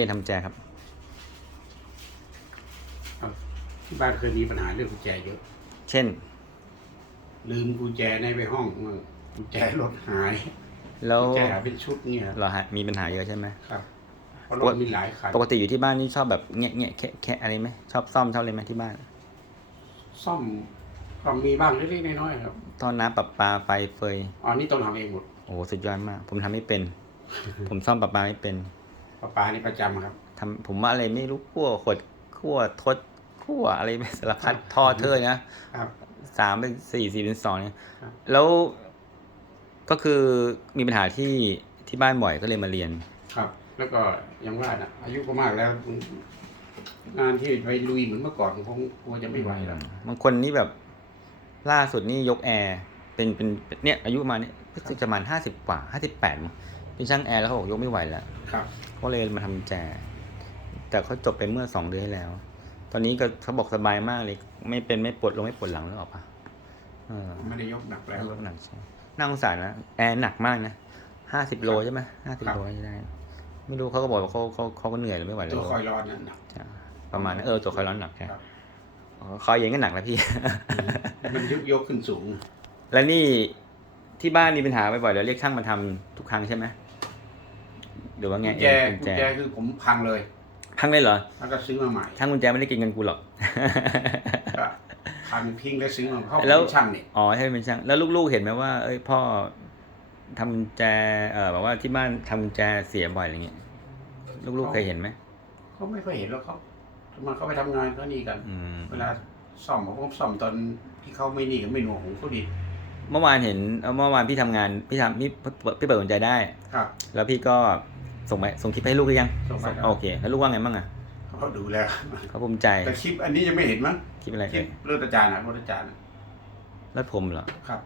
เรียนทำกุญแจครับที่บ้านเคยมีปัญหาเรื่องกุญแจเยอะ เช่น ลืมกุญแจในไปห้องมั่งกุญแจรถหายแล้วกุญแจหายเป็นชุดเนี่ยเราฮะมีปัญหาเยอะใช่ไหมครับเพราะรถมีหลายคันปกติอยู่ที่บ้านนี่ชอบแบบแงะแงะแคะแคะอะไรไหมชอบซ่อมชอบอะไรไหมที่บ้าน ซ่อมก็มีบ้างเล็กๆน้อยๆครับท่อน้ำประปาไฟเฟยอ๋อนี่ต้องทำเองหมดโอ้โหสุดยอดมาก ผมทำไม่เป็น ผมซ่อมประปาไม่เป็น ประปานี่ประจำครับ ทำผมว่าอะไรไม่รู้ขั้วขดขั้วทดขั้วอะไรไม่สารพัดท่อเธอนะครับ สามเป็นสี่สี่เป็นสองเนี่ยครับ แล้วก็คือมีปัญหาที่ที่บ้านบ่อยก็เลยมาเรียน ครับ แล้วก็อยังว่านะอายุก็มากแล้ว งานที่ไปลุยเหมือนเมื่อก่อนคงกลัวจะไม่ไหวแล้ว บางคนนี่แบบล่าสุดนี่ยกแอร์เป็นเป็นเนี่ยอายุประมาณเนี้ประมาณห้าสิบกว่าห้าสิบแปด เป็นช่างแอร์แล้วเขาบอกยกไม่ไหวแล้วครับเขาเลยมาทำแจ แต่เขาจบไปเมื่อสองเดือนที่แล้ว ตอนนี้ก็เขาบอกสบายมากเลย ไม่เป็นไม่ปวดลงไม่ปวดหลังหรือเปล่าปะเออไม่ได้ยกหนักแล้วยกหนักใช่น่าสงสารนะแอร์หนักมากนะห้าสิบโลใช่ไหมห้าสิบครับโลได้ ไม่รู้เขาก็บอกว่าเขาเขาเขาก็เหนื่อยหรือไม่ไหวแล้ตัววคอยร้อนนั่นนะใช่ประมาณนั้นเออตัวคอยร้อนหนักใช่ครับอ๋อคอยเย็นก็หนักแล้วพี่ มันยกยกขึ้นสูง แล้วนี่ที่บ้านมีปัญหาบ่อยๆเดี๋ยวเรียกช่างมาทำทุกครั้งใช่ไหม หรือว่าไงกุญแจเองกุญแจคือผมพังเลยพังเลยเหรอแล้วก็ซื้อมาใหม่ช่างกุญแจไม่ได้กินเงินกูหรอกก็พังทิ้งแล้วซื้อมาเขาแล้วเป็นช่างนี่อ๋อให้เป็นช่างแล้วลูกๆเห็นไหมว่าเอ้ยพ่อทำกุญแจเออแบบว่าที่บ้านทำกุญแจเสียบ่อยอะไรเงี้ยลูกๆเคยเห็นไหมเขาไม่ค่อยเห็นแล้วเขามันเขาไปทำงานเขานี่กันอืมเวลาซ่อมผมก็ซ่อมตอนที่เขาไม่นี่ก็ไม่หน่วงหูเขาดีเมื่อวานเห็นเอ่อเมื่อวานพี่ทำงานพี่ทำพี่พี่เปิดกุญแจได้ครับ แล้วพี่ก็ ส่งไปส่งคลิปให้ลูกหรือยังส่งไปครับ โอเค แล้วลูกว่าไงบ้างอะเขาดูแล้ว เขาภูมิใจแต่คลิปอันนี้ยังไม่เห็นมั้งคลิปอะไรคลิเอ่ปยเรื่องอาจารย์นะรถอาจารย์นะแล้วผมเหรอครับ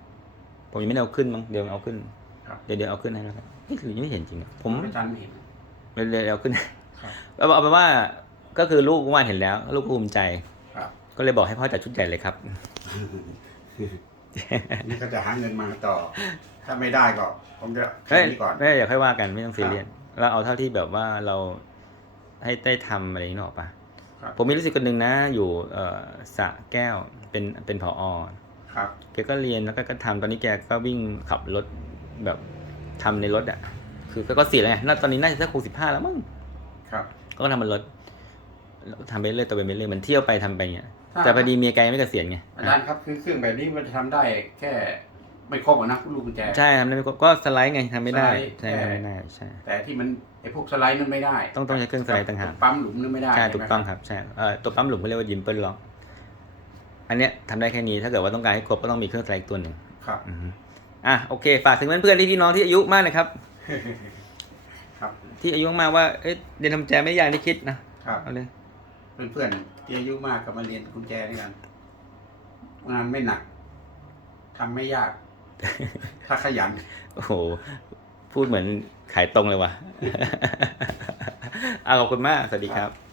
ผมยังไม่ได้เอาขึ้นมั้งเดี๋ยวเอาขึ้นครับ เดี๋ยวเดี๋ยวเอาขึ้นให้แล้วกันเฮ้ยหรือยังไม่เห็นจริงอะผมรถอาจารย์ไม่เห็น เดี๋ยวเดี๋ยวเอาขึ้นครับเอาเอาไปนว่าก็คือลูกเมื่อวานเห็นแล้ว ลูกก็ภูมิใจครับ ก็เลยบอกให้พ่อจัดชุดใหญ่เลยครับ นี่ก็จะหาเงินมาต่อ ถ้าไม่ได้ก็ผมจะแค่เฮ้ยนี้ก่อน ไม่อยากค่อยว่ากันไม่ต้องซีครับเรียส เราเอาเท่าที่แบบว่าเราให้ได้ทำอะไรนี่หรอกปะครับผมมีรู้สึกคนหนึ่งนะ อยู่เอ่อสระแก้วเป็นเป็นผอครับแกก็เรียนแล้วก็ก็ทำตอนนี้แกก็วิ่งขับรถแบบทำในรถอะ คือก็ก็เสียแล้วไงน่าตอนนี้น่าจะสักหกสิบห้าแล้วมั้งครับ ก็ทำมันรถแล้วทำไปเรื่อยตัวไปเรื่อยเหมือนเที่ยวไปทำไปเงี้ยถ้าแต่พอดีเมียแกยังไม่เกษียณไงอาจารย์ครับคือเครื่องแบบนี้มันจะทำได้แค่ ไม่ครบอะนะลูกกุญแจ ใช่ทำได้ไม่ครบก็สไลด์ไงทำไม่ได้สไลด์ใช่แค่ทำไม่ได้ใช่แต่ที่มันไอ้พวกสไลด์นั่นไม่ได้ต้องต้องใช้เครื่องสไลด์ต่างหากปั๊มหลุมนั่นไม่ได้ใช่ไหมถูกต้องครับใช่เอ่อตัวปั๊มหลุมเขาเรียกว่ายิมเปิลล็อกอันเนี้ยทำได้แค่นี้ถ้าเกิดว่าต้องการให้ครบก็ต้องมีเครื่องสไลด์อีกตัวหนึ่งครับ อือฮึอะโอเค ฝากถึงเพื่อนๆที่พี่น้องที่อายุมากนะครับ ครับ ที่อายุมากว่าเอ๊ะเรียนทำแจไม่ยากที่คิดนะครับ เอาเลย เพื่อนๆที่อายุมากก็มาเรียนกุญแจด้วยกันงานไม่หนักทำไม่ยาก ถ้าขยัน โอ้โห พูดเหมือนขายตรงเลยว่ะ อะขอบคุณมาก สวัสดีครับ